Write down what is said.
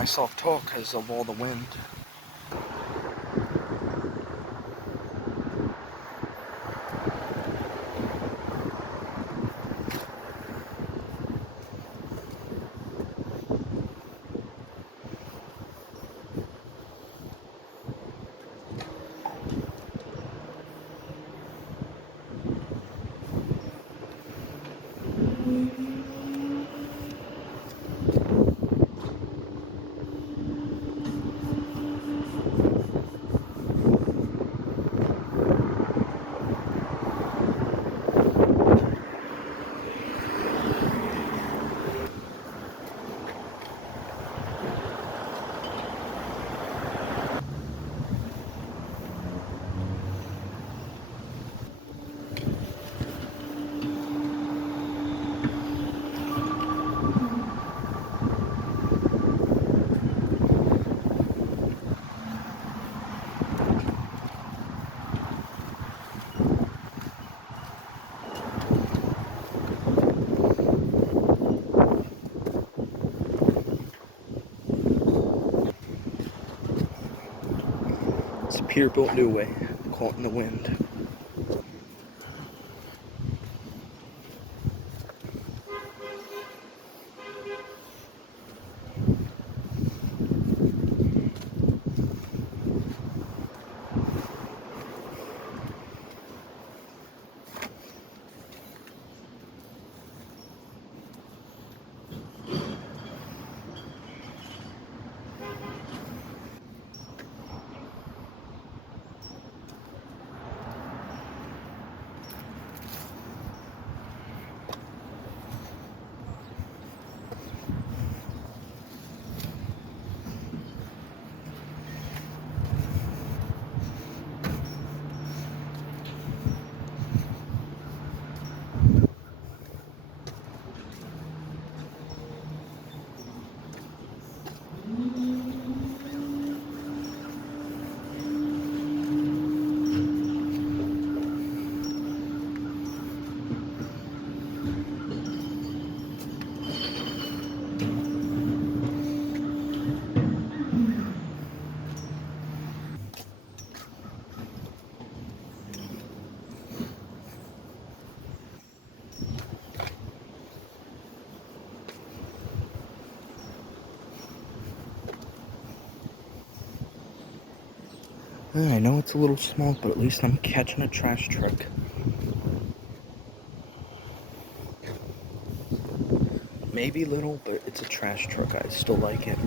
myself talk because of all the wind. It's a Peterbilt New Way, caught in the wind. I know it's a little small, but at least I'm catching a trash truck. Maybe little, but it's a trash truck. I still like it.